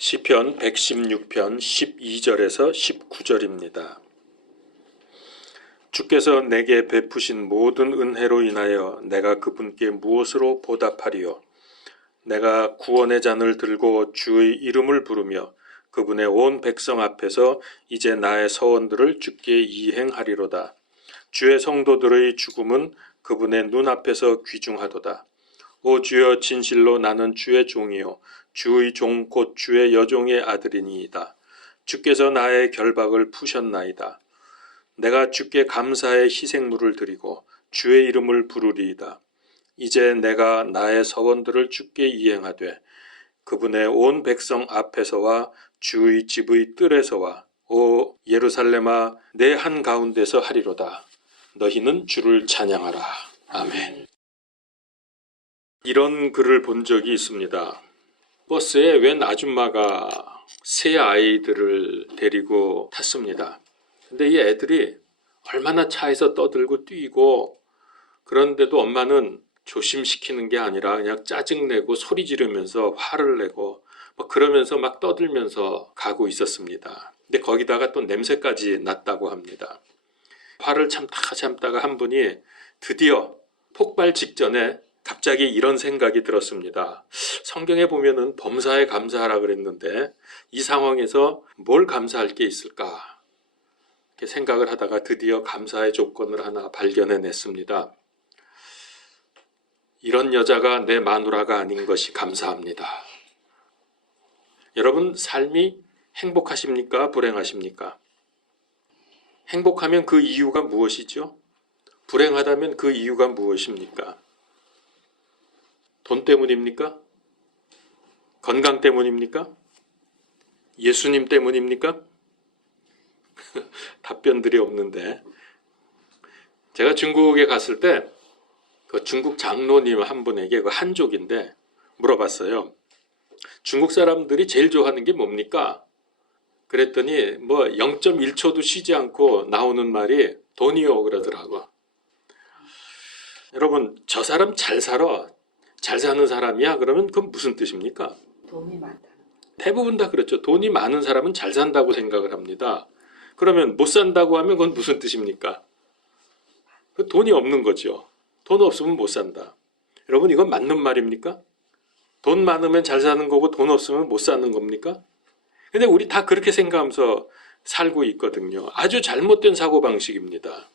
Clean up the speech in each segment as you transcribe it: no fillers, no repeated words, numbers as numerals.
시편 116편 12절에서 19절입니다. 주께서 내게 베푸신 모든 은혜로 인하여 내가 그분께 무엇으로 보답하리요. 내가 구원의 잔을 들고 주의 이름을 부르며 그분의 온 백성 앞에서 이제 나의 서원들을 주께 이행하리로다. 주의 성도들의 죽음은 그분의 눈앞에서 귀중하도다. 오 주여, 진실로 나는 주의 종이요 주의 종 곧 주의 여종의 아들이니이다. 주께서 나의 결박을 푸셨나이다. 내가 주께 감사의 희생물을 드리고 주의 이름을 부르리이다. 이제 내가 나의 서원들을 주께 이행하되 그분의 온 백성 앞에서와 주의 집의 뜰에서와 오 예루살렘아 내 한가운데서 하리로다. 너희는 주를 찬양하라. 아멘. 이런 글을 본 적이 있습니다. 버스에 웬 아줌마가 세 아이들을 데리고 탔습니다. 근데 이 애들이 얼마나 차에서 떠들고 뛰고, 그런데도 엄마는 조심시키는 게 아니라 그냥 짜증내고 소리 지르면서 화를 내고 그러면서 막 떠들면서 가고 있었습니다. 근데 거기다가 또 냄새까지 났다고 합니다. 화를 참다가 한 분이 드디어 폭발 직전에 갑자기 이런 생각이 들었습니다. 성경에 보면은 범사에 감사하라 그랬는데 이 상황에서 뭘 감사할 게 있을까? 이렇게 생각을 하다가 드디어 감사의 조건을 하나 발견해냈습니다. 이런 여자가 내 마누라가 아닌 것이 감사합니다. 여러분, 삶이 행복하십니까? 불행하십니까? 행복하면 그 이유가 무엇이죠? 불행하다면 그 이유가 무엇입니까? 돈 때문입니까? 건강 때문입니까? 예수님 때문입니까? 답변들이 없는데, 제가 중국에 갔을 때 그 중국 장로님 한 분에게, 그 한족인데, 물어봤어요. 중국 사람들이 제일 좋아하는 게 뭡니까? 그랬더니 0.1초도 쉬지 않고 나오는 말이 돈이요 그러더라고. 여러분, 저 사람 잘 살아, 잘 사는 사람이야 그러면 그건 무슨 뜻입니까? 돈이 많다. 대부분 다 그렇죠. 돈이 많은 사람은 잘 산다고 생각을 합니다. 그러면 못 산다고 하면 그건 무슨 뜻입니까? 돈이 없는 거죠. 돈 없으면 못 산다. 여러분, 이건 맞는 말입니까? 돈 많으면 잘 사는 거고 돈 없으면 못 사는 겁니까? 근데 우리 다 그렇게 생각하면서 살고 있거든요. 아주 잘못된 사고방식입니다.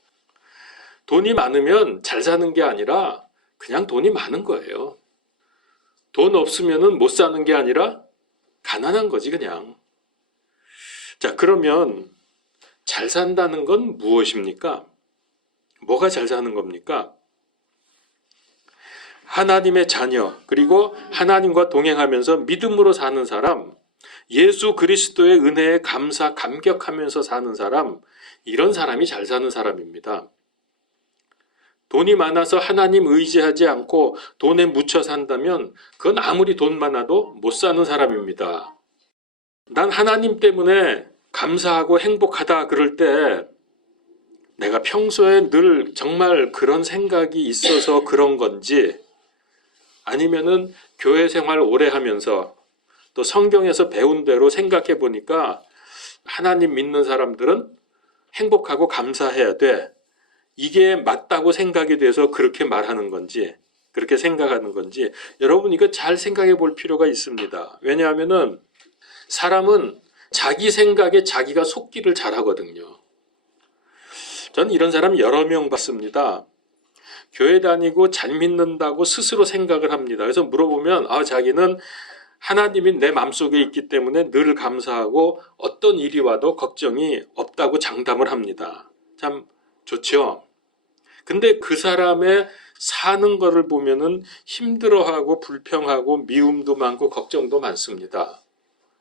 돈이 많으면 잘 사는 게 아니라 그냥 돈이 많은 거예요. 돈 없으면 못 사는 게 아니라 가난한 거지 그냥. 자, 그러면 잘 산다는 건 무엇입니까? 뭐가 잘 사는 겁니까? 하나님의 자녀, 그리고 하나님과 동행하면서 믿음으로 사는 사람, 예수 그리스도의 은혜에 감격하면서 사는 사람, 이런 사람이 잘 사는 사람입니다. 돈이 많아서 하나님 의지하지 않고 돈에 묻혀 산다면 그건 아무리 돈 많아도 못 사는 사람입니다. 난 하나님 때문에 감사하고 행복하다 그럴 때 내가 평소에 늘 정말 그런 생각이 있어서 그런 건지, 아니면은 교회 생활 오래 하면서 또 성경에서 배운 대로 생각해 보니까 하나님 믿는 사람들은 행복하고 감사해야 돼, 이게 맞다고 생각이 돼서 그렇게 말하는 건지, 그렇게 생각하는 건지, 여러분 이거 잘 생각해 볼 필요가 있습니다. 왜냐하면은 사람은 자기 생각에 자기가 속기를 잘하거든요. 저는 이런 사람 여러 명 봤습니다. 교회 다니고 잘 믿는다고 스스로 생각을 합니다. 그래서 물어보면 자기는 하나님이 내 마음속에 있기 때문에 늘 감사하고 어떤 일이 와도 걱정이 없다고 장담을 합니다. 참 좋죠. 근데 그 사람의 사는 거를 보면은 힘들어하고 불평하고 미움도 많고 걱정도 많습니다.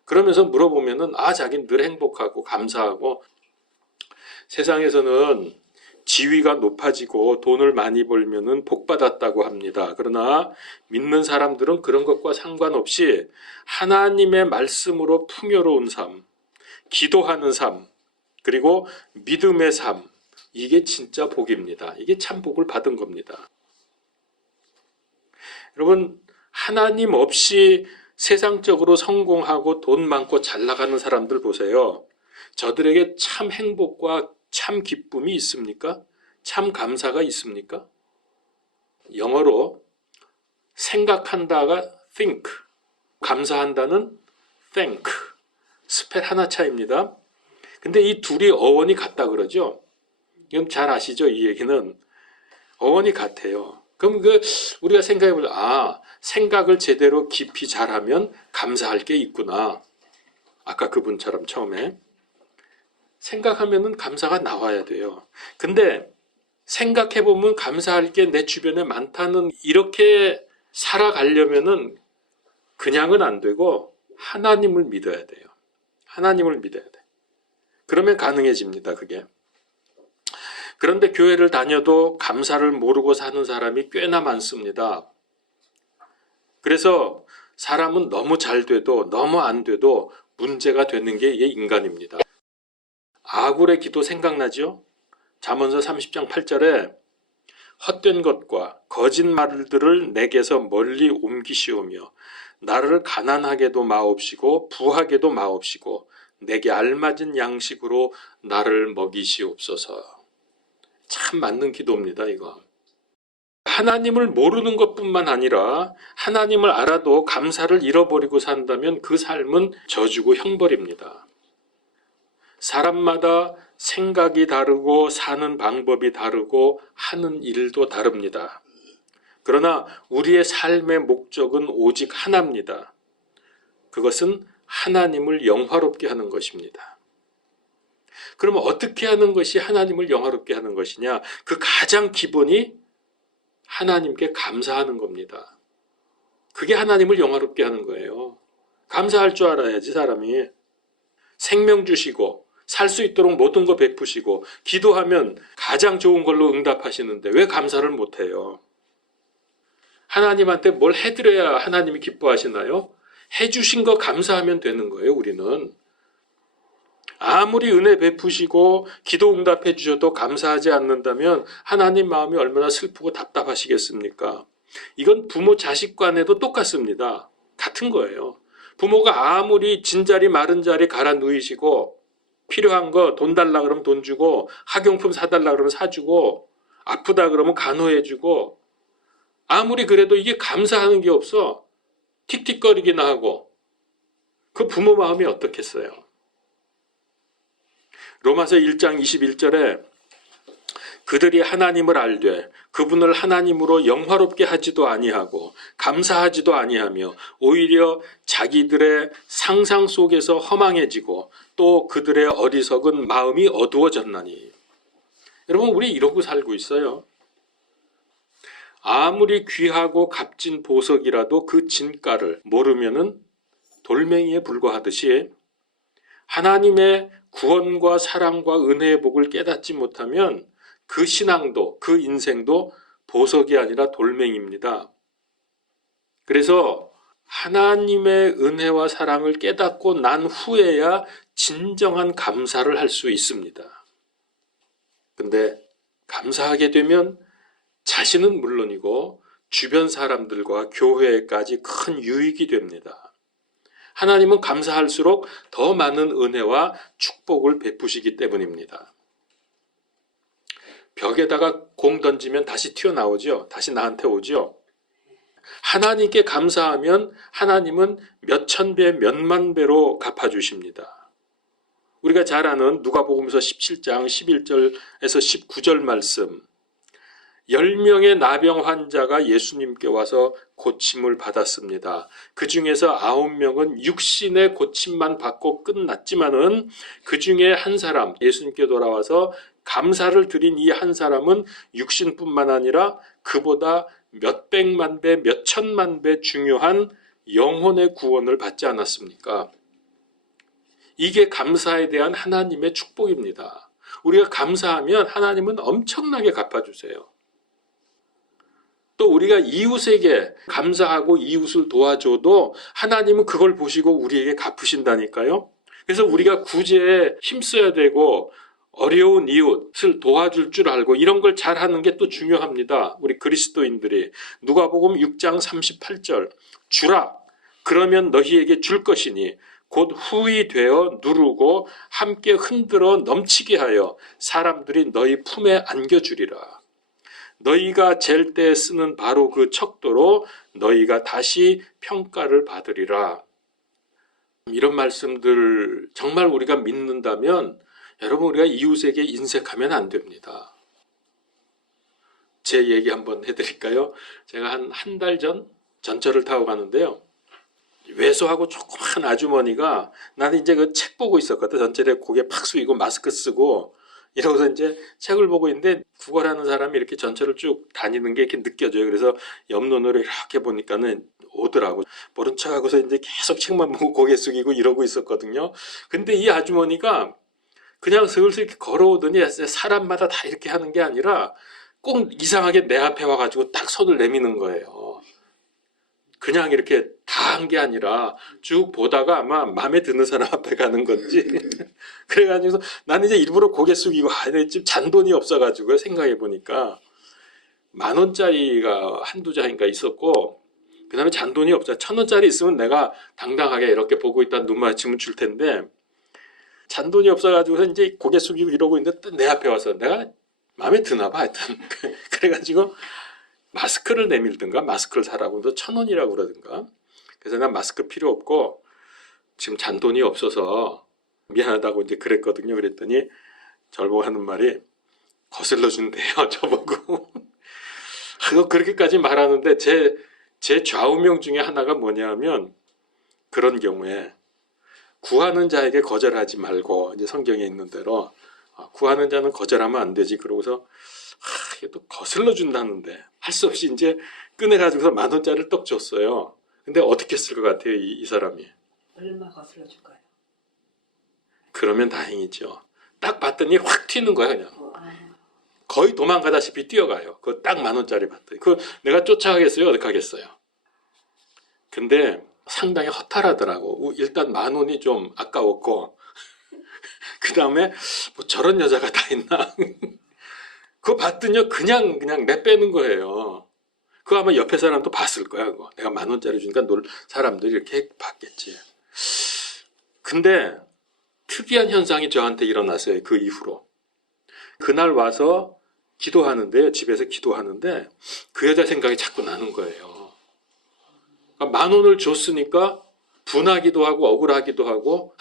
그러면서 물어보면은 자기는 늘 행복하고 감사하고, 세상에서는 지위가 높아지고 돈을 많이 벌면은 복 받았다고 합니다. 그러나 믿는 사람들은 그런 것과 상관없이 하나님의 말씀으로 풍요로운 삶, 기도하는 삶, 그리고 믿음의 삶, 이게 진짜 복입니다. 이게 참 복을 받은 겁니다. 여러분, 하나님 없이 세상적으로 성공하고 돈 많고 잘 나가는 사람들 보세요. 저들에게 참 행복과 참 기쁨이 있습니까? 참 감사가 있습니까? 영어로 생각한다가 think, 감사한다는 thank. 스펠 하나 차이입니다. 근데 이 둘이 어원이 같다 그러죠? 이건 잘 아시죠? 이 얘기는 어원이 같아요. 그럼 우리가 생각해 보자. 생각을 제대로 깊이 잘하면 감사할 게 있구나. 아까 그분처럼 처음에 생각하면은 감사가 나와야 돼요. 근데 생각해 보면 감사할 게 내 주변에 많다는 이렇게 살아가려면은 그냥은 안 되고 하나님을 믿어야 돼요. 하나님을 믿어야 돼. 그러면 가능해집니다, 그게. 그런데 교회를 다녀도 감사를 모르고 사는 사람이 꽤나 많습니다. 그래서 사람은 너무 잘 돼도 너무 안 돼도 문제가 되는 게 이게 인간입니다. 아굴의 기도 생각나죠? 잠언서 30장 8절에 헛된 것과 거짓말들을 내게서 멀리 옮기시오며 나를 가난하게도 마옵시고 부하게도 마옵시고 내게 알맞은 양식으로 나를 먹이시옵소서. 참 맞는 기도입니다, 이거. 하나님을 모르는 것뿐만 아니라 하나님을 알아도 감사를 잃어버리고 산다면 그 삶은 저주고 형벌입니다. 사람마다 생각이 다르고 사는 방법이 다르고 하는 일도 다릅니다. 그러나 우리의 삶의 목적은 오직 하나입니다. 그것은 하나님을 영화롭게 하는 것입니다. 그러면 어떻게 하는 것이 하나님을 영화롭게 하는 것이냐? 그 가장 기본이 하나님께 감사하는 겁니다. 그게 하나님을 영화롭게 하는 거예요. 감사할 줄 알아야지 사람이. 생명 주시고 살 수 있도록 모든 거 베푸시고 기도하면 가장 좋은 걸로 응답하시는데 왜 감사를 못해요? 하나님한테 뭘 해드려야 하나님이 기뻐하시나요? 해주신 거 감사하면 되는 거예요, 우리는. 아무리 은혜 베푸시고 기도 응답해 주셔도 감사하지 않는다면 하나님 마음이 얼마나 슬프고 답답하시겠습니까? 이건 부모 자식 간에도 똑같습니다. 같은 거예요. 부모가 아무리 진자리 마른 자리 갈아 누이시고 필요한 거 돈 달라 그러면 돈 주고 학용품 사달라 그러면 사주고 아프다 그러면 간호해주고 아무리 그래도 이게 감사하는 게 없어. 틱틱거리기나 하고 그 부모 마음이 어떻겠어요? 로마서 1장 21절에 그들이 하나님을 알되 그분을 하나님으로 영화롭게 하지도 아니하고 감사하지도 아니하며 오히려 자기들의 상상 속에서 허망해지고 또 그들의 어리석은 마음이 어두워졌나니. 여러분, 우리 이러고 살고 있어요. 아무리 귀하고 값진 보석이라도 그 진가를 모르면은 돌멩이에 불과하듯이 하나님의 구원과 사랑과 은혜의 복을 깨닫지 못하면 그 신앙도 그 인생도 보석이 아니라 돌멩이입니다. 그래서 하나님의 은혜와 사랑을 깨닫고 난 후에야 진정한 감사를 할 수 있습니다. 근데 감사하게 되면 자신은 물론이고 주변 사람들과 교회까지 큰 유익이 됩니다. 하나님은 감사할수록 더 많은 은혜와 축복을 베푸시기 때문입니다. 벽에다가 공 던지면 다시 튀어나오죠. 다시 나한테 오죠. 하나님께 감사하면 하나님은 몇천 배, 몇만 배로 갚아주십니다. 우리가 잘 아는 누가복음서 17장 11절에서 19절 말씀. 10명의 나병 환자가 예수님께 와서 고침을 받았습니다. 그 중에서 9명은 육신의 고침만 받고 끝났지만은 그 중에 한 사람, 예수님께 돌아와서 감사를 드린 이 한 사람은 육신뿐만 아니라 그보다 몇백만 배, 몇천만 배 중요한 영혼의 구원을 받지 않았습니까? 이게 감사에 대한 하나님의 축복입니다. 우리가 감사하면 하나님은 엄청나게 갚아주세요. 또 우리가 이웃에게 감사하고 이웃을 도와줘도 하나님은 그걸 보시고 우리에게 갚으신다니까요. 그래서 우리가 구제에 힘써야 되고 어려운 이웃을 도와줄 줄 알고 이런 걸 잘하는 게 또 중요합니다. 우리 그리스도인들이. 누가복음 6장 38절 주라 그러면 너희에게 줄 것이니 곧 후히 되어 누르고 함께 흔들어 넘치게 하여 사람들이 너희 품에 안겨주리라. 너희가 잴 때 쓰는 바로 그 척도로 너희가 다시 평가를 받으리라. 이런 말씀들 정말 우리가 믿는다면 여러분, 우리가 이웃에게 인색하면 안 됩니다. 제 얘기 한번 해드릴까요? 제가 한 달 전 전철을 타고 가는데요. 왜소하고 조그만 아주머니가, 나는 이제 그 책 보고 있었거든. 전철에 고개 팍 숙이고 마스크 쓰고 이러고서 이제 책을 보고 있는데, 구걸하는 사람이 이렇게 전철을 쭉 다니는 게 이렇게 느껴져요. 그래서 옆눈으로 이렇게 보니까는 오더라고. 모른 척하고서 이제 계속 책만 보고 고개 숙이고 이러고 있었거든요. 근데 이 아주머니가 그냥 슬슬 이렇게 걸어오더니 사람마다 다 이렇게 하는 게 아니라 꼭 이상하게 내 앞에 와가지고 딱 손을 내미는 거예요. 그냥 이렇게 다 한 게 아니라 쭉 보다가 아마 마음에 드는 사람 앞에 가는 건지 그래가지고 나는 이제 일부러 고개 숙이고, 지금 잔돈이 없어가지고 생각해 보니까 10,000원짜리가 한두 장인가 있었고, 그 다음에 잔돈이 없어. 1,000원짜리 있으면 내가 당당하게 이렇게 보고 있다 눈 마주치면 줄 텐데, 잔돈이 없어가지고 이제 고개 숙이고 이러고 있는데 내 앞에 와서 내가 마음에 드나 봐 하여튼 그래가지고 마스크를 내밀든가 마스크를 사라고 해서 1,000원이라고 그러든가. 그래서 난 마스크 필요 없고 지금 잔돈이 없어서 미안하다고 이제 그랬거든요. 그랬더니 저를 보고 하는 말이 거슬러 준대요. 저보고. 그렇게까지 말하는데 제 좌우명 중에 하나가 뭐냐면, 그런 경우에 구하는 자에게 거절하지 말고, 이제 성경에 있는 대로 구하는 자는 거절하면 안 되지. 그러고서 이게 또 거슬러 준다는데 할 수 없이 이제 꺼내가지고서 10,000원짜리를 떡 줬어요. 근데 어떻게 쓸 것 같아요, 이 사람이? 얼마 거슬러 줄까요? 그러면 다행이죠. 딱 봤더니 확 튀는 거야, 그냥. 거의 도망가다시피 뛰어가요. 그 딱 10,000원짜리 봤더니. 내가 쫓아가겠어요? 어떻게 하겠어요? 근데 상당히 허탈하더라고. 일단 10,000원이 좀 아까웠고, 그 다음에 뭐 저런 여자가 다 있나? 그거 봤더니 그냥 내빼는 거예요. 그거 아마 옆에 사람도 봤을 거야. 그거. 내가 10,000원짜리 주니까 사람들이 이렇게 봤겠지. 근데 특이한 현상이 저한테 일어났어요. 그 이후로. 그날 와서 기도하는데요. 집에서 기도하는데 그 여자 생각이 자꾸 나는 거예요. 그러니까 10,000원을 줬으니까 분하기도 하고 억울하기도 하고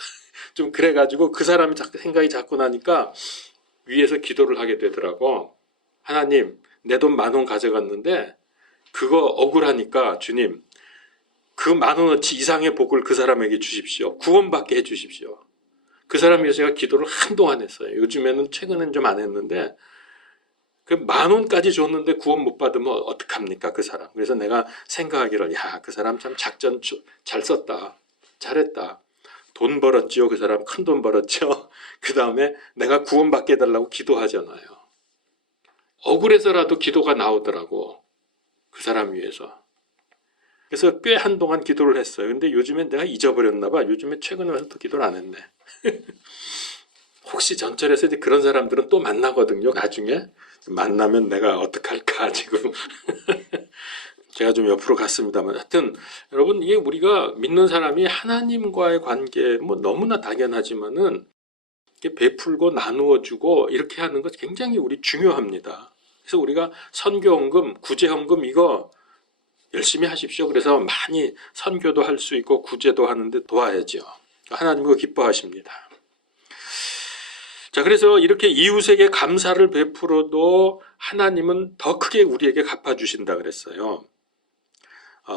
좀 그래가지고 그 사람이 생각이 자꾸 나니까 위에서 기도를 하게 되더라고. 하나님, 내 돈 10,000원 가져갔는데 그거 억울하니까 주님, 그 10,000원어치 이상의 복을 그 사람에게 주십시오. 구원받게 해주십시오. 그 사람 위해서 제가 기도를 한동안 했어요. 요즘에는 최근엔 좀 안 했는데, 그 10,000원까지 줬는데 구원 못 받으면 어떡합니까, 그 사람. 그래서 내가 생각하기를, 그 사람 참 작전 잘 썼다. 잘했다. 돈 벌었죠. 그 사람 큰 돈 벌었죠. 그 다음에 내가 구원받게 해달라고 기도하잖아요. 억울해서라도 기도가 나오더라고. 그 사람 위해서. 그래서 꽤 한동안 기도를 했어요. 근데 요즘엔 내가 잊어버렸나 봐. 요즘에 최근에 와서 또 기도를 안 했네. 혹시 전철에서 이제 그런 사람들은 또 만나거든요. 나중에. 만나면 내가 어떡할까 지금. 제가 좀 옆으로 갔습니다만, 하여튼 여러분, 이게 우리가 믿는 사람이 하나님과의 관계 뭐 너무나 당연하지만은 이렇게 베풀고 나누어주고 이렇게 하는 것 굉장히 우리 중요합니다. 그래서 우리가 선교헌금, 구제헌금 이거 열심히 하십시오. 그래서 많이 선교도 할 수 있고 구제도 하는데 도와야죠. 하나님 그거 기뻐하십니다. 자, 그래서 이렇게 이웃에게 감사를 베풀어도 하나님은 더 크게 우리에게 갚아주신다 그랬어요.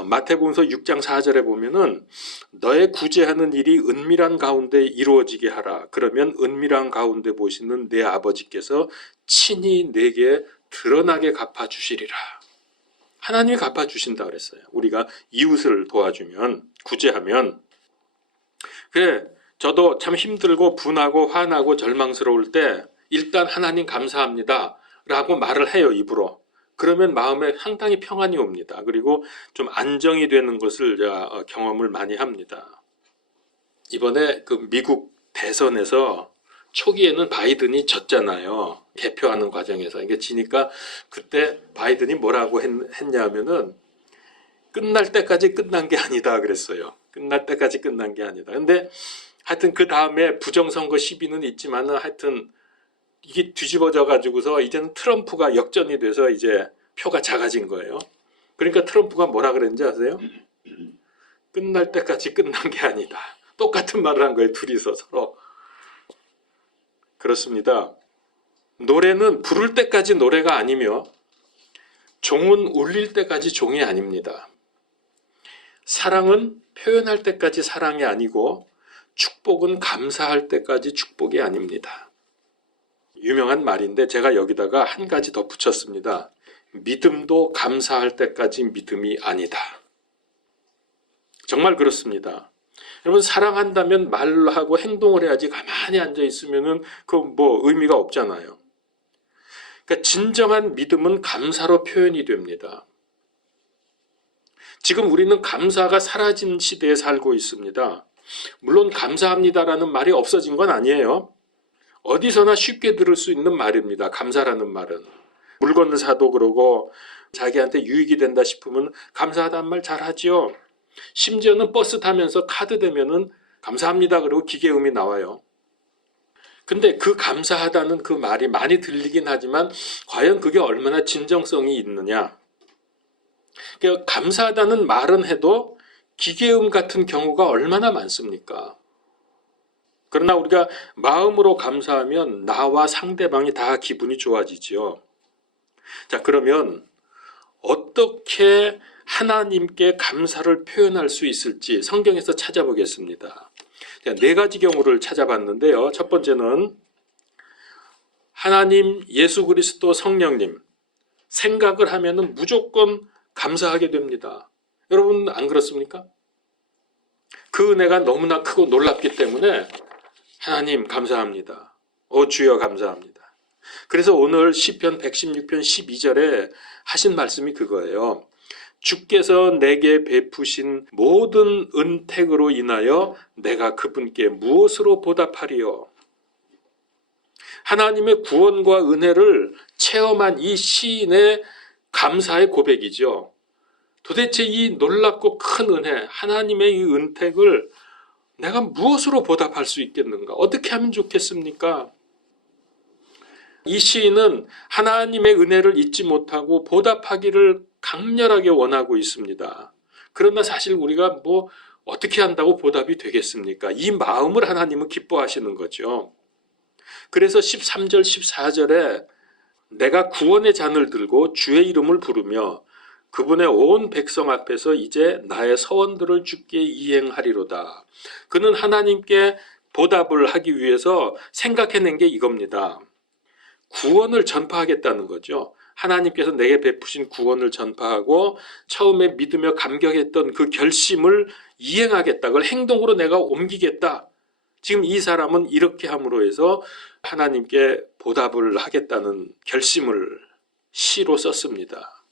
마태복음서 6장 4절에 보면은 너의 구제하는 일이 은밀한 가운데 이루어지게 하라. 그러면 은밀한 가운데 보시는 내 아버지께서 친히 내게 드러나게 갚아주시리라. 하나님이 갚아주신다 그랬어요. 우리가 이웃을 도와주면, 구제하면. 그래, 저도 참 힘들고 분하고 화나고 절망스러울 때 일단 하나님 감사합니다 라고 말을 해요, 입으로. 그러면 마음에 상당히 평안이 옵니다. 그리고 좀 안정이 되는 것을 제가 경험을 많이 합니다. 이번에 그 미국 대선에서 초기에는 바이든이 졌잖아요. 개표하는 과정에서. 이게 지니까 그때 바이든이 뭐라고 했냐면은 끝날 때까지 끝난 게 아니다 그랬어요. 끝날 때까지 끝난 게 아니다. 근데 하여튼 그 다음에 부정선거 시비는 있지만은 하여튼 이게 뒤집어져 가지고서 이제는 트럼프가 역전이 돼서 이제 표가 작아진 거예요. 그러니까 트럼프가 뭐라 그랬는지 아세요? 끝날 때까지 끝난 게 아니다. 똑같은 말을 한 거예요. 둘이서 서로. 그렇습니다. 노래는 부를 때까지 노래가 아니며 종은 울릴 때까지 종이 아닙니다. 사랑은 표현할 때까지 사랑이 아니고 축복은 감사할 때까지 축복이 아닙니다. 유명한 말인데 제가 여기다가 한 가지 더 붙였습니다. 믿음도 감사할 때까지 믿음이 아니다. 정말 그렇습니다. 여러분 사랑한다면 말로 하고 행동을 해야지 가만히 앉아 있으면은 그 뭐 의미가 없잖아요. 그러니까 진정한 믿음은 감사로 표현이 됩니다. 지금 우리는 감사가 사라진 시대에 살고 있습니다. 물론 감사합니다라는 말이 없어진 건 아니에요. 어디서나 쉽게 들을 수 있는 말입니다. 감사라는 말은. 물건을 사도 그러고 자기한테 유익이 된다 싶으면 감사하다는 말 잘하지요. 심지어는 버스 타면서 카드 대면은 감사합니다 그러고 기계음이 나와요. 근데 그 감사하다는 그 말이 많이 들리긴 하지만 과연 그게 얼마나 진정성이 있느냐. 그러니까 감사하다는 말은 해도 기계음 같은 경우가 얼마나 많습니까? 그러나 우리가 마음으로 감사하면 나와 상대방이 다 기분이 좋아지죠. 자, 그러면 어떻게 하나님께 감사를 표현할 수 있을지 성경에서 찾아보겠습니다. 네 가지 경우를 찾아봤는데요. 첫 번째는 하나님, 예수 그리스도, 성령님 생각을 하면은 무조건 감사하게 됩니다. 여러분 안 그렇습니까? 그 은혜가 너무나 크고 놀랍기 때문에 하나님 감사합니다. 주여 감사합니다. 그래서 오늘 시편 116편 12절에 하신 말씀이 그거예요. 주께서 내게 베푸신 모든 은택으로 인하여 내가 그분께 무엇으로 보답하리요. 하나님의 구원과 은혜를 체험한 이 시인의 감사의 고백이죠. 도대체 이 놀랍고 큰 은혜, 하나님의 이 은택을 내가 무엇으로 보답할 수 있겠는가? 어떻게 하면 좋겠습니까? 이 시인은 하나님의 은혜를 잊지 못하고 보답하기를 강렬하게 원하고 있습니다. 그러나 사실 우리가 뭐 어떻게 한다고 보답이 되겠습니까? 이 마음을 하나님은 기뻐하시는 거죠. 그래서 13절, 14절에 내가 구원의 잔을 들고 주의 이름을 부르며 그분의 온 백성 앞에서 이제 나의 서원들을 주께 이행하리로다. 그는 하나님께 보답을 하기 위해서 생각해낸 게 이겁니다. 구원을 전파하겠다는 거죠. 하나님께서 내게 베푸신 구원을 전파하고 처음에 믿으며 감격했던 그 결심을 이행하겠다. 그걸 행동으로 내가 옮기겠다. 지금 이 사람은 이렇게 함으로 해서 하나님께 보답을 하겠다는 결심을 시로 썼습니다.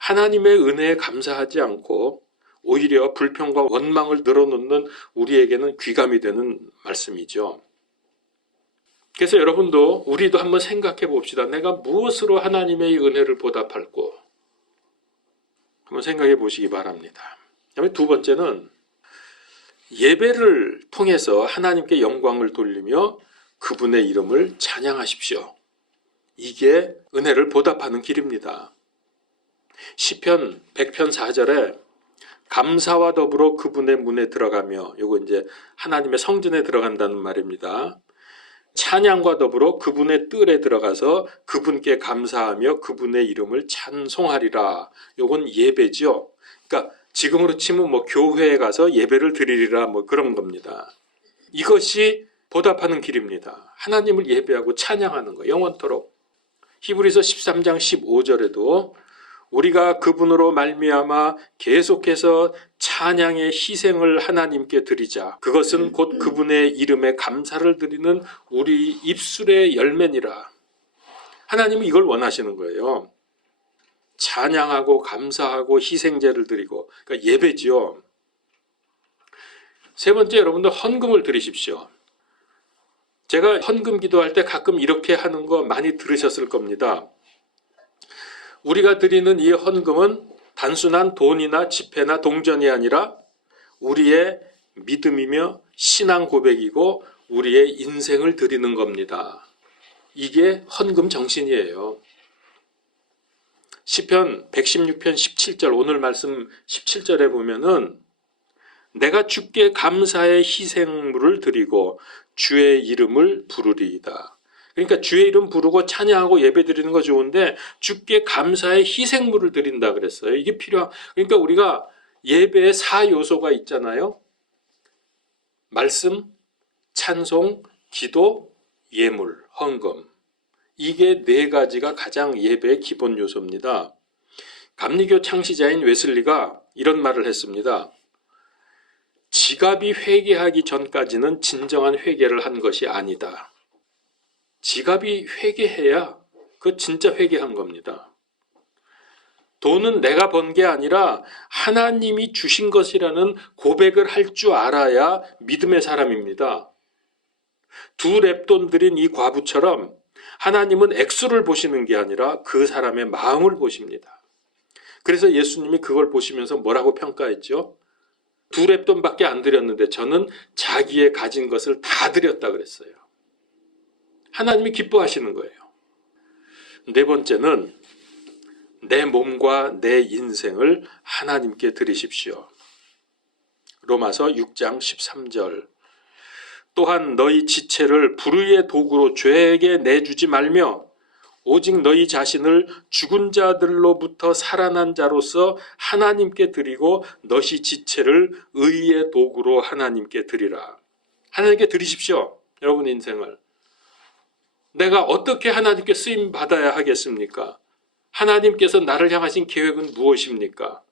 하나님의 은혜에 감사하지 않고 오히려 불평과 원망을 늘어놓는 우리에게는 귀감이 되는 말씀이죠. 그래서 여러분도 우리도 한번 생각해 봅시다. 내가 무엇으로 하나님의 은혜를 보답할고 한번 생각해 보시기 바랍니다. 그다음에 두 번째는 예배를 통해서 하나님께 영광을 돌리며 그분의 이름을 찬양하십시오. 이게 은혜를 보답하는 길입니다. 시편 100편 4절에 감사와 더불어 그분의 문에 들어가며, 요거 이제 하나님의 성전에 들어간다는 말입니다. 찬양과 더불어 그분의 뜰에 들어가서 그분께 감사하며 그분의 이름을 찬송하리라. 요건 예배죠. 그러니까 지금으로 치면 뭐 교회에 가서 예배를 드리리라 뭐 그런 겁니다. 이것이 보답하는 길입니다. 하나님을 예배하고 찬양하는 거 영원토록. 히브리서 13장 15절에도 우리가 그분으로 말미암아 계속해서 찬양의 희생을 하나님께 드리자. 그것은 곧 그분의 이름에 감사를 드리는 우리 입술의 열매니라. 하나님은 이걸 원하시는 거예요. 찬양하고 감사하고 희생제를 드리고, 그러니까 예배지요. 세 번째, 여러분들 헌금을 드리십시오. 제가 헌금 기도할 때 가끔 이렇게 하는 거 많이 들으셨을 겁니다. 우리가 드리는 이 헌금은 단순한 돈이나 지폐나 동전이 아니라 우리의 믿음이며 신앙 고백이고 우리의 인생을 드리는 겁니다. 이게 헌금 정신이에요. 시편 116편 17절 오늘 말씀 17절에 보면은 내가 주께 감사의 희생물을 드리고 주의 이름을 부르리이다. 그러니까 주의 이름 부르고 찬양하고 예배 드리는 거 좋은데 주께 감사의 희생물을 드린다 그랬어요. 이게 그러니까 우리가 예배에 4요소가 있잖아요. 말씀, 찬송, 기도, 예물, 헌금. 이게 4가지가 가장 예배의 기본 요소입니다. 감리교 창시자인 웨슬리가 이런 말을 했습니다. 지갑이 회개하기 전까지는 진정한 회개를 한 것이 아니다. 지갑이 회개해야 그 진짜 회개한 겁니다. 돈은 내가 번 게 아니라 하나님이 주신 것이라는 고백을 할 줄 알아야 믿음의 사람입니다. 2렙돈 드린 이 과부처럼 하나님은 액수를 보시는 게 아니라 그 사람의 마음을 보십니다. 그래서 예수님이 그걸 보시면서 뭐라고 평가했죠? 2렙돈밖에 안 드렸는데 저는 자기의 가진 것을 다 드렸다 그랬어요. 하나님이 기뻐하시는 거예요. 4번째는 내 몸과 내 인생을 하나님께 드리십시오. 로마서 6장 13절 또한 너희 지체를 불의의 도구로 죄에게 내주지 말며 오직 너희 자신을 죽은 자들로부터 살아난 자로서 하나님께 드리고 너희 지체를 의의 도구로 하나님께 드리라. 하나님께 드리십시오. 여러분 인생을. 내가 어떻게 하나님께 쓰임 받아야 하겠습니까? 하나님께서 나를 향하신 계획은 무엇입니까?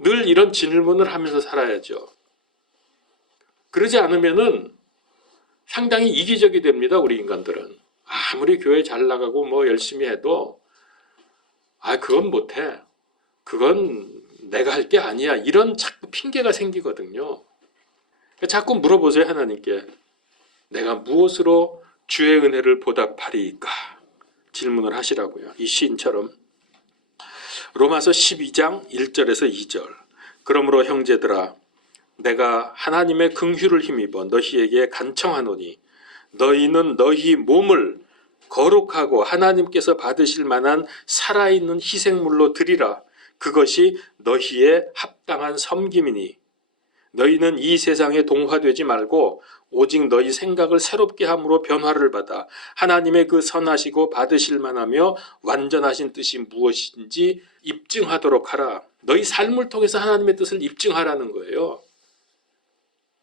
늘 이런 질문을 하면서 살아야죠. 그러지 않으면은 상당히 이기적이 됩니다. 우리 인간들은. 아무리 교회 잘 나가고 뭐 열심히 해도 그건 못해. 그건 내가 할 게 아니야. 이런 자꾸 핑계가 생기거든요. 자꾸 물어보세요. 하나님께. 내가 무엇으로 주의 은혜를 보답하리이까? 질문을 하시라고요. 이 시인처럼. 로마서 12장 1절에서 2절 그러므로 형제들아 내가 하나님의 긍휼을 힘입어 너희에게 간청하노니 너희는 너희 몸을 거룩하고 하나님께서 받으실 만한 살아있는 희생물로 드리라. 그것이 너희의 합당한 섬김이니 너희는 이 세상에 동화되지 말고 오직 너희 생각을 새롭게 함으로 변화를 받아 하나님의 그 선하시고 받으실 만하며 완전하신 뜻이 무엇인지 입증하도록 하라. 너희 삶을 통해서 하나님의 뜻을 입증하라는 거예요.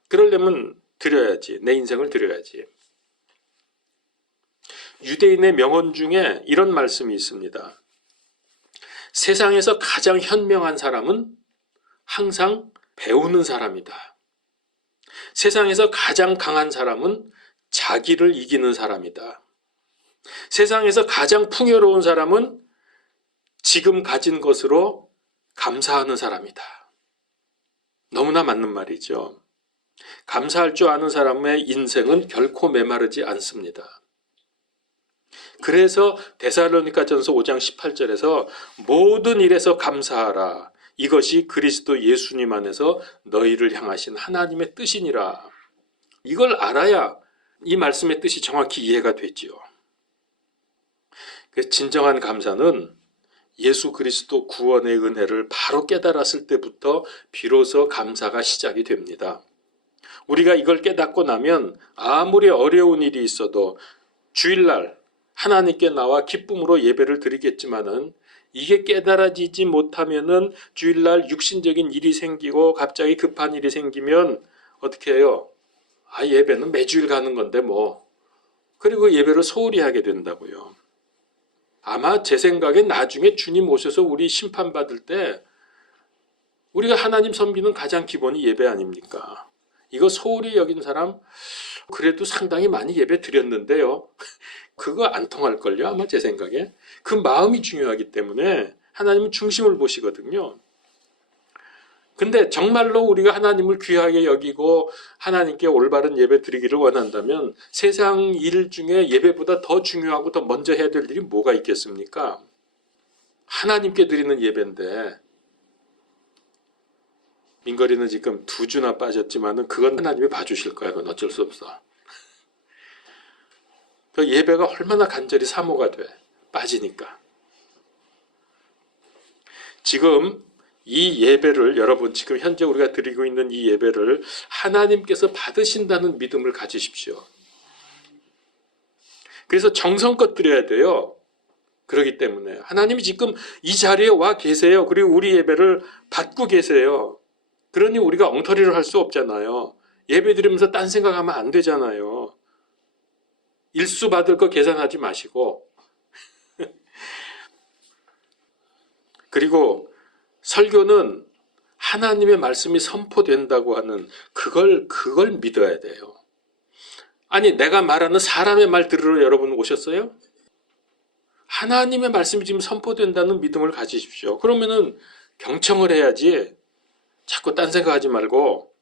그러려면 드려야지. 내 인생을 드려야지. 유대인의 명언 중에 이런 말씀이 있습니다. 세상에서 가장 현명한 사람은 항상 배우는 사람이다. 세상에서 가장 강한 사람은 자기를 이기는 사람이다. 세상에서 가장 풍요로운 사람은 지금 가진 것으로 감사하는 사람이다. 너무나 맞는 말이죠. 감사할 줄 아는 사람의 인생은 결코 메마르지 않습니다. 그래서 데살로니가전서 5장 18절에서 모든 일에서 감사하라. 이것이 그리스도 예수님 안에서 너희를 향하신 하나님의 뜻이니라. 이걸 알아야 이 말씀의 뜻이 정확히 이해가 되지요. 그래서 진정한 감사는 예수 그리스도 구원의 은혜를 바로 깨달았을 때부터 비로소 감사가 시작이 됩니다. 우리가 이걸 깨닫고 나면 아무리 어려운 일이 있어도 주일날 하나님께 나와 기쁨으로 예배를 드리겠지만은 이게 깨달아지지 못하면은 주일날 육신적인 일이 생기고 갑자기 급한 일이 생기면 어떻게 해요? 예배는 매주일 가는 건데 뭐. 그리고 예배를 소홀히 하게 된다고요. 아마 제 생각에 나중에 주님 오셔서 우리 심판받을 때 우리가 하나님 섬기는 가장 기본이 예배 아닙니까? 이거 소홀히 여긴 사람 그래도 상당히 많이 예배 드렸는데요. 그거 안 통할걸요 아마 제 생각에. 그 마음이 중요하기 때문에 하나님은 중심을 보시거든요. 근데 정말로 우리가 하나님을 귀하게 여기고 하나님께 올바른 예배 드리기를 원한다면 세상 일 중에 예배보다 더 중요하고 더 먼저 해야 될 일이 뭐가 있겠습니까? 하나님께 드리는 예배인데 민거리는 지금 2주나 빠졌지만은 그건 하나님이 봐주실 거야. 그건 어쩔 수 없어. 그 예배가 얼마나 간절히 사모가 돼. 빠지니까. 지금 이 예배를 여러분 지금 현재 우리가 드리고 있는 이 예배를 하나님께서 받으신다는 믿음을 가지십시오. 그래서 정성껏 드려야 돼요. 그렇기 때문에 하나님이 지금 이 자리에 와 계세요. 그리고 우리 예배를 받고 계세요. 그러니 우리가 엉터리를 할 수 없잖아요. 예배 드리면서 딴 생각하면 안 되잖아요. 일수 받을 거 계산하지 마시고 그리고 설교는 하나님의 말씀이 선포된다고 하는 그걸 믿어야 돼요. 아니 내가 말하는 사람의 말 들으러 여러분 오셨어요? 하나님의 말씀이 지금 선포된다는 믿음을 가지십시오. 그러면은 경청을 해야지 자꾸 딴 생각하지 말고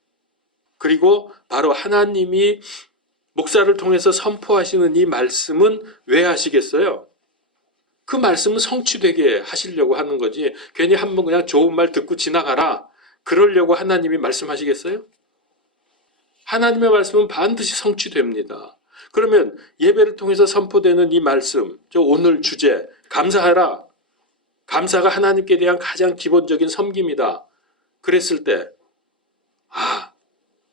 그리고 바로 하나님이 목사를 통해서 선포하시는 이 말씀은 왜 하시겠어요? 그 말씀은 성취되게 하시려고 하는 거지 괜히 한번 그냥 좋은 말 듣고 지나가라 그러려고 하나님이 말씀하시겠어요? 하나님의 말씀은 반드시 성취됩니다. 그러면 예배를 통해서 선포되는 이 말씀, 오늘 주제 감사하라. 감사가 하나님께 대한 가장 기본적인 섬김이다. 그랬을 때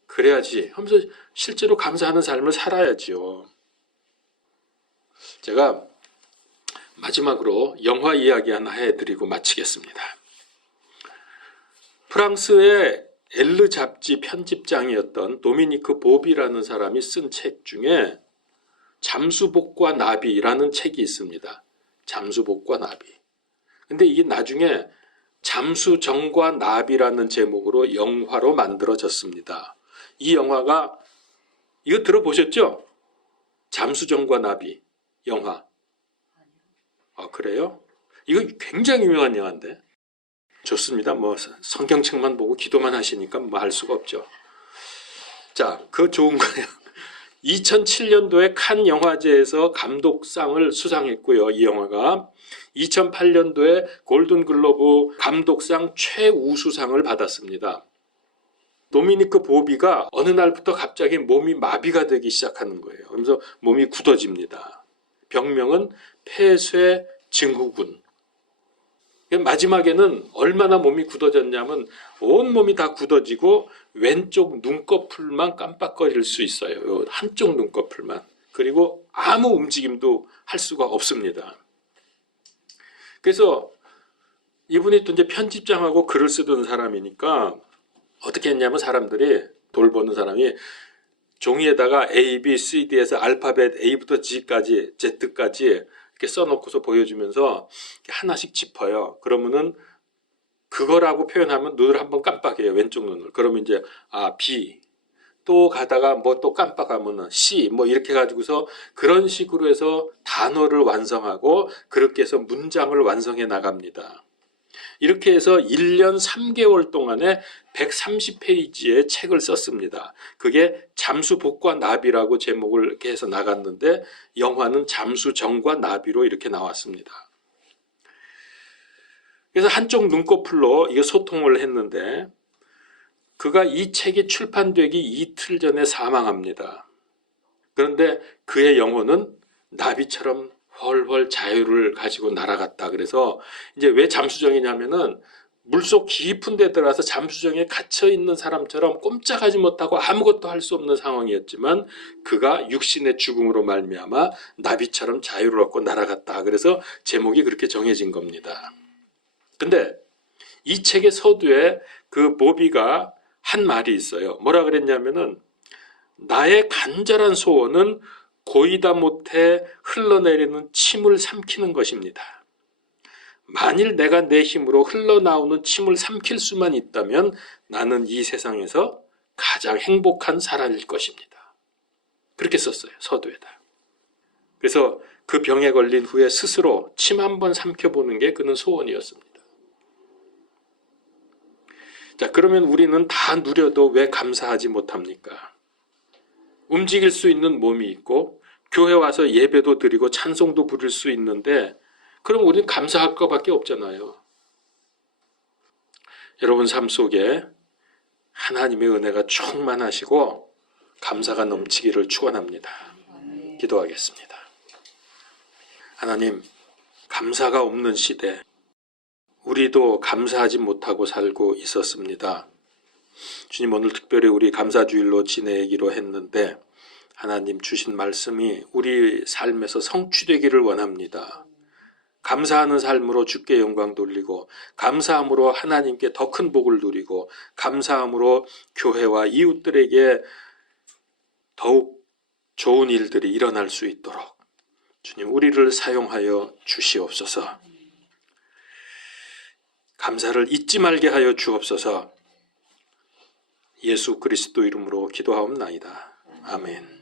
그래야지 하면서 실제로 감사하는 삶을 살아야지요. 제가 마지막으로 영화 이야기 하나 해드리고 마치겠습니다. 프랑스의 엘르 잡지 편집장이었던 도미니크 보비라는 사람이 쓴 책 중에 잠수복과 나비라는 책이 있습니다. 잠수복과 나비. 근데 이게 나중에 잠수정과 나비라는 제목으로 영화로 만들어졌습니다. 이 영화가 이거 들어보셨죠? 잠수정과 나비 영화. 그래요? 이거 굉장히 유명한 영화인데. 좋습니다. 뭐 성경책만 보고 기도만 하시니까 뭐 할 수가 없죠. 자, 그거 좋은 거예요. 2007년도에 칸 영화제에서 감독상을 수상했고요. 이 영화가 2008년도에 골든글로브 감독상 최우수상을 받았습니다. 도미니크 보비가 어느 날부터 갑자기 몸이 마비가 되기 시작하는 거예요. 그러면서 몸이 굳어집니다. 병명은 폐쇄 증후군. 마지막에는 얼마나 몸이 굳어졌냐면 온몸이 다 굳어지고 왼쪽 눈꺼풀만 깜빡거릴 수 있어요. 한쪽 눈꺼풀만. 그리고 아무 움직임도 할 수가 없습니다. 그래서 이분이 또 이제 편집장하고 글을 쓰던 사람이니까 어떻게 했냐면 사람들이 돌보는 사람이 종이에다가 A, B, C, D에서 알파벳 A부터 G까지, Z까지 이렇게 써놓고서 보여주면서 하나씩 짚어요. 그러면은 그거라고 표현하면 눈을 한번 깜빡해요. 왼쪽 눈을. 그러면 이제 B 또 가다가 뭐 또 깜빡하면은 C 뭐 이렇게 가지고서 그런 식으로 해서 단어를 완성하고 그렇게 해서 문장을 완성해 나갑니다. 이렇게 해서 1년 3개월 동안에 130페이지의 책을 썼습니다. 그게 잠수복과 나비라고 제목을 이렇게 해서 나갔는데 영화는 잠수정과 나비로 이렇게 나왔습니다. 그래서 한쪽 눈꺼풀로 이거 소통을 했는데 그가 이 책이 출판되기 이틀 전에 사망합니다. 그런데 그의 영혼은 나비처럼 훨훨 자유를 가지고 날아갔다. 그래서 이제 왜 잠수정이냐면은 물속 깊은 데 들어가서 잠수정에 갇혀 있는 사람처럼 꼼짝하지 못하고 아무것도 할 수 없는 상황이었지만 그가 육신의 죽음으로 말미암아 나비처럼 자유를 얻고 날아갔다. 그래서 제목이 그렇게 정해진 겁니다. 근데 이 책의 서두에 그 보비가 한 말이 있어요. 뭐라 그랬냐면은 나의 간절한 소원은 고이다 못해 흘러내리는 침을 삼키는 것입니다. 만일 내가 내 힘으로 흘러나오는 침을 삼킬 수만 있다면 나는 이 세상에서 가장 행복한 사람일 것입니다. 그렇게 썼어요. 서두에다. 그래서 그 병에 걸린 후에 스스로 침 한번 삼켜보는 게 그는 소원이었습니다. 자, 그러면 우리는 다 누려도 왜 감사하지 못합니까? 움직일 수 있는 몸이 있고 교회 와서 예배도 드리고 찬송도 부를 수 있는데 그럼 우리는 감사할 것밖에 없잖아요. 여러분 삶 속에 하나님의 은혜가 충만하시고 감사가 넘치기를 축원합니다. 기도하겠습니다. 하나님, 감사가 없는 시대, 우리도 감사하지 못하고 살고 있었습니다. 주님, 오늘 특별히 우리 감사주일로 지내기로 했는데 하나님 주신 말씀이 우리 삶에서 성취되기를 원합니다. 감사하는 삶으로 주께 영광 돌리고, 감사함으로 하나님께 더 큰 복을 누리고, 감사함으로 교회와 이웃들에게 더욱 좋은 일들이 일어날 수 있도록 주님, 우리를 사용하여 주시옵소서. 감사를 잊지 말게 하여 주옵소서. 예수 그리스도 이름으로 기도하옵나이다. 아멘.